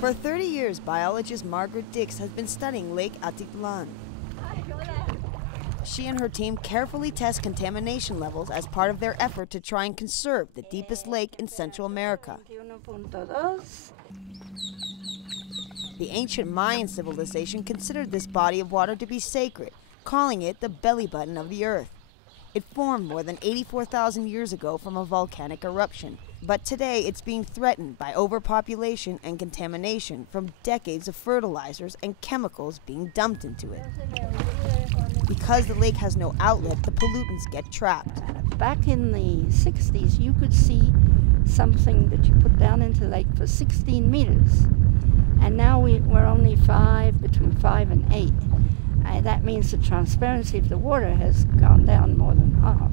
For 30 years, biologist Margaret Dix has been studying Lake Atitlan. She and her team carefully test contamination levels as part of their effort to try and conserve the deepest lake in Central America. The ancient Mayan civilization considered this body of water to be sacred, calling it the belly button of the earth. It formed more than 84,000 years ago from a volcanic eruption, but today it's being threatened by overpopulation and contamination from decades of fertilizers and chemicals being dumped into it. Because the lake has no outlet, the pollutants get trapped. Back in the 60s, you could see something that you put down into the lake for 16 meters. And now we're only between 5 and 8. That means the transparency of the water has gone down more than half.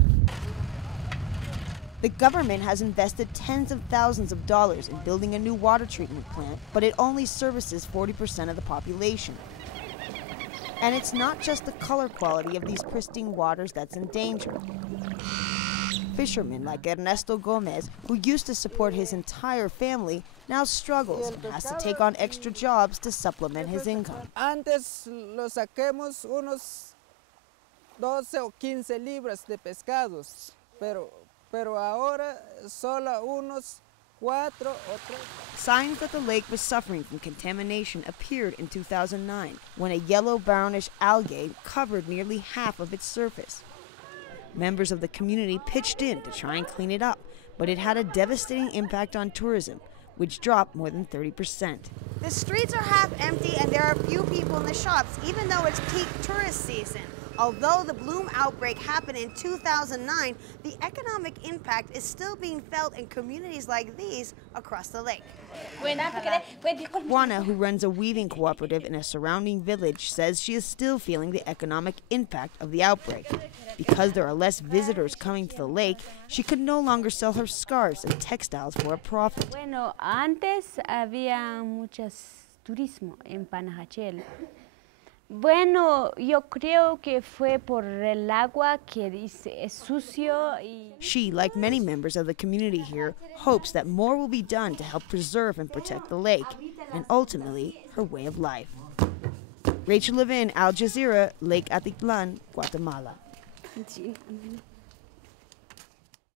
The government has invested tens of thousands of dollars in building a new water treatment plant, but it only services 40% of the population. And it's not just the color quality of these pristine waters that's in danger. Fishermen like Ernesto Gomez, who used to support his entire family, now struggles and has to take on extra jobs to supplement his income. Antes lo saquemos unos 12 o 15 libras de pescados, pero ahora solo unos 4 o 3. Signs that the lake was suffering from contamination appeared in 2009, when a yellow-brownish algae covered nearly half of its surface. Members of the community pitched in to try and clean it up, but it had a devastating impact on tourism, which dropped more than 30%. The streets are half empty and there are few people in the shops, even though it's peak tourist season. Although the bloom outbreak happened in 2009, the economic impact is still being felt in communities like these across the lake. Juana, who runs a weaving cooperative in a surrounding village, says she is still feeling the economic impact of the outbreak. Because there are less visitors coming to the lake, she could no longer sell her scarves and textiles for a profit. Bueno, antes había muchos turismo en Panajachel. Bueno, yo creo que fue por el agua que es sucio y... She, like many members of the community here, hopes that more will be done to help preserve and protect the lake, and ultimately, her way of life. Rachel Levin, Al Jazeera, Lake Atitlan, Guatemala.